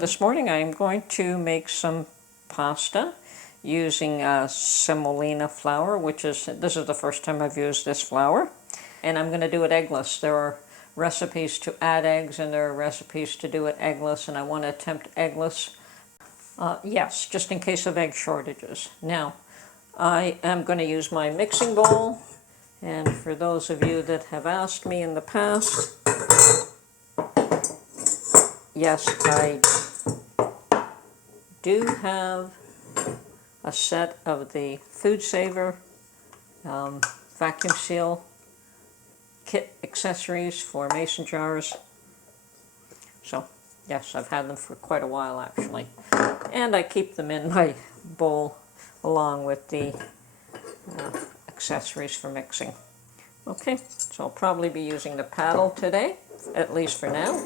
this morning I'm going to make some pasta using semolina flour, this is the first time I've used this flour, and I'm going to do it eggless. There are recipes to add eggs and there are recipes to do it eggless, and I want to attempt eggless. Yes, just in case of egg shortages. Now, I am going to use my mixing bowl, and for those of you that have asked me in the past, yes, I do have a set of the Food Saver vacuum seal kit accessories for mason jars. So yes, I've had them for quite a while actually, and I keep them in my bowl along with the accessories for mixing. Okay, so I'll probably be using the paddle today, at least for now.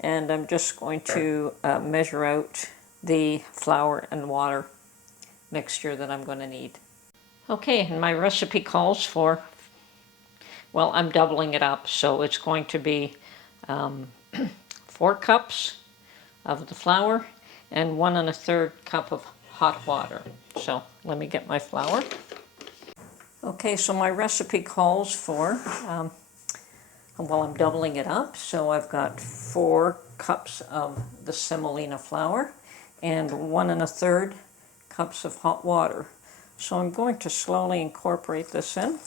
And I'm just going to measure out the flour and water mixture that I'm going to need. Okay, and my recipe calls for, well, I'm doubling it up, so it's going to be 4 cups of the flour and 1 1/3 cup of hot water. So let me get my flour. Okay, so my recipe calls for, well, I'm doubling it up, so I've got 4 cups of the semolina flour and 1 1/3 cups of hot water. So I'm going to slowly incorporate this in.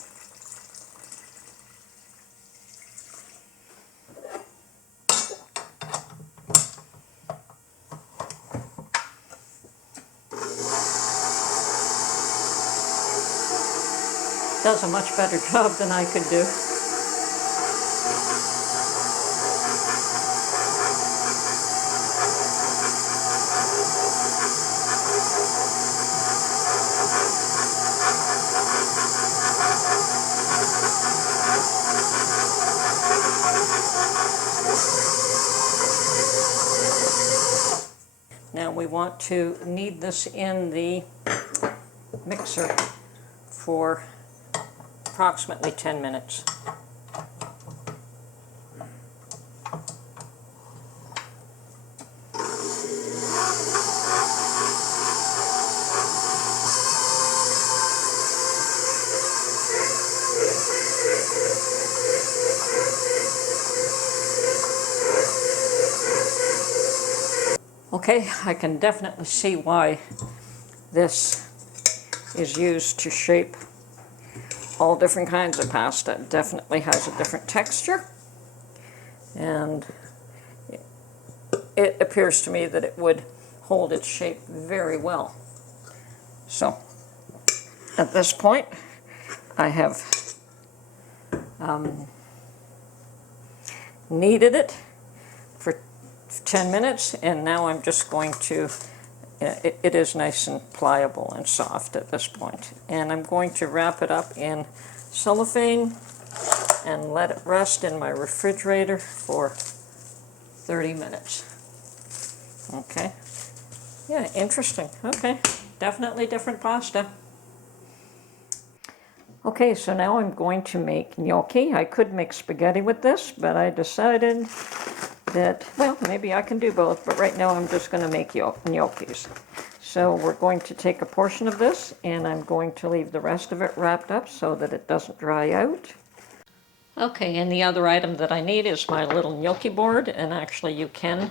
Does a much better job than I could do. Now we want to knead this in the mixer for approximately 10 minutes. Okay, I can definitely see why this is used to shape all different kinds of pasta. It definitely has a different texture, and it appears to me that it would hold its shape very well. So at this point I have kneaded it for 10 minutes, and now I'm just going to, it is nice and pliable and soft at this point, and I'm going to wrap it up in cellophane and let it rest in my refrigerator for 30 minutes. Okay, yeah, interesting. Okay, definitely different pasta. Okay, so now I'm going to make gnocchi. I could make spaghetti with this, but I decided that, well, maybe I can do both, but right now I'm just going to make gnocchis. So we're going to take a portion of this, and I'm going to leave the rest of it wrapped up so that it doesn't dry out. Okay, and the other item that I need is my little gnocchi board, and actually you can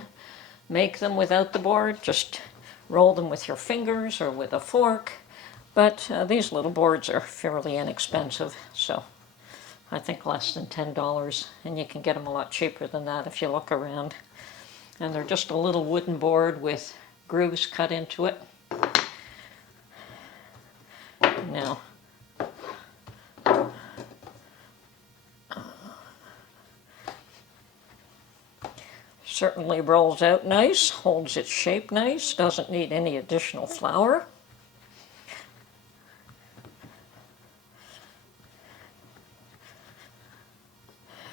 make them without the board. Just roll them with your fingers or with a fork. But these little boards are fairly inexpensive, so I think less than $10, and you can get them a lot cheaper than that if you look around. And they're just a little wooden board with grooves cut into it. Now, certainly rolls out nice, holds its shape nice, doesn't need any additional flour.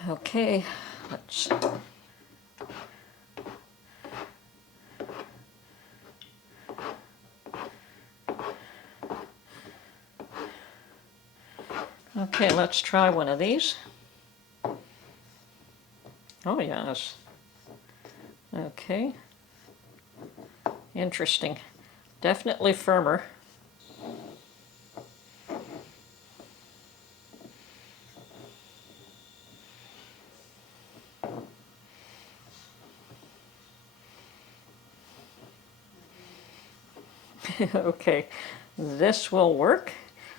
Okay, let's try one of these. Oh yes. Okay, Interesting. Definitely firmer. Okay, this will work.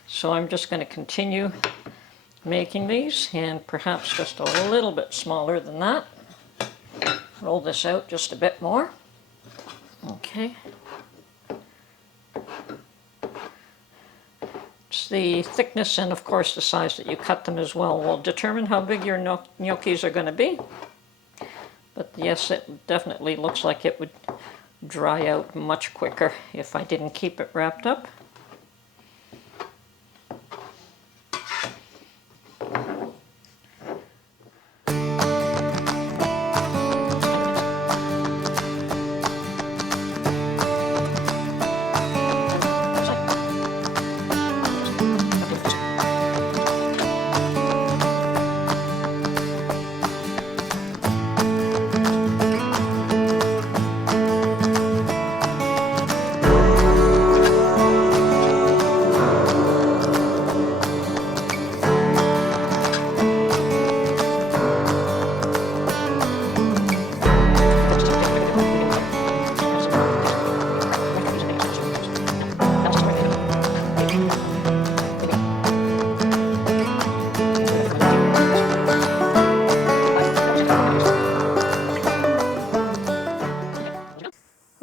So I'm just going to continue making these, and perhaps just a little bit smaller than that. Roll this out just a bit more. Okay. It's the thickness and of course the size that you cut them as well will determine how big your gnocchis are going to be. But yes, it definitely looks like it would dry out much quicker if I didn't keep it wrapped up.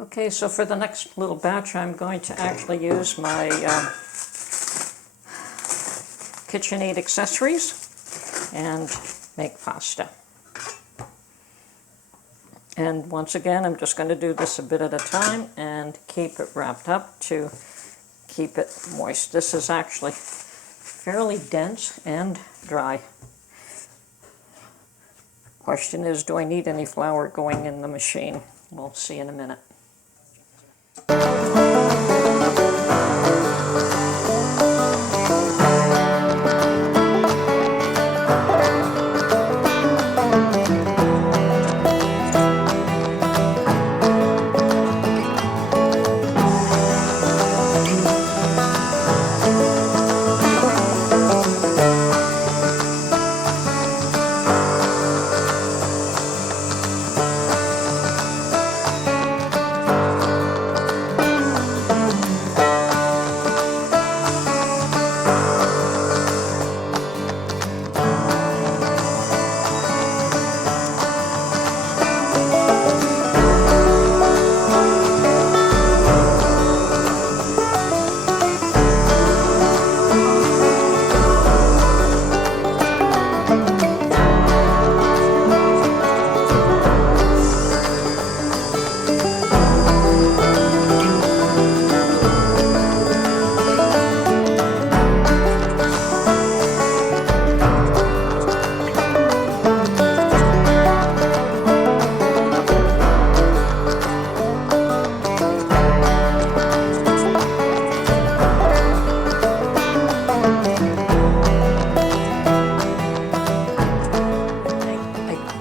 Okay, so for the next little batch, I'm going to actually use my KitchenAid accessories and make pasta. And once again, I'm just going to do this a bit at a time and keep it wrapped up to keep it moist. This is actually fairly dense and dry. Question is, do I need any flour going in the machine? We'll see in a minute.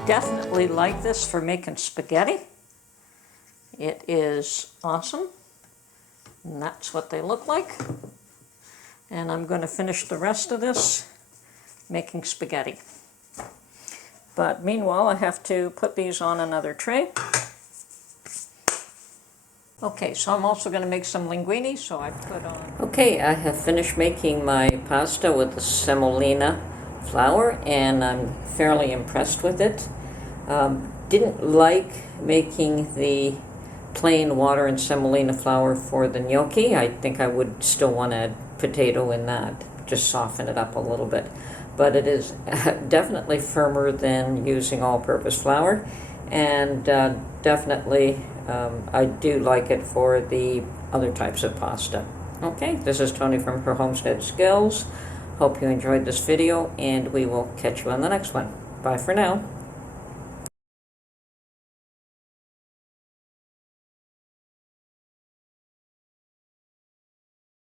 Definitely like this for making spaghetti. It is awesome. And that's what they look like. And I'm going to finish the rest of this making spaghetti. But meanwhile, I have to put these on another tray. Okay, so I'm also going to make some linguine, so I put on... Okay, I have finished making my pasta with the semolina flour, and I'm fairly impressed with it. Didn't like making the plain water and semolina flour for the gnocchi. I think I would still want to add potato in that, just soften it up a little bit. But it is definitely firmer than using all-purpose flour, and definitely I do like it for the other types of pasta. Okay, this is Tony from Her Homestead Skills. Hope you enjoyed this video, and we will catch you on the next one. Bye for now.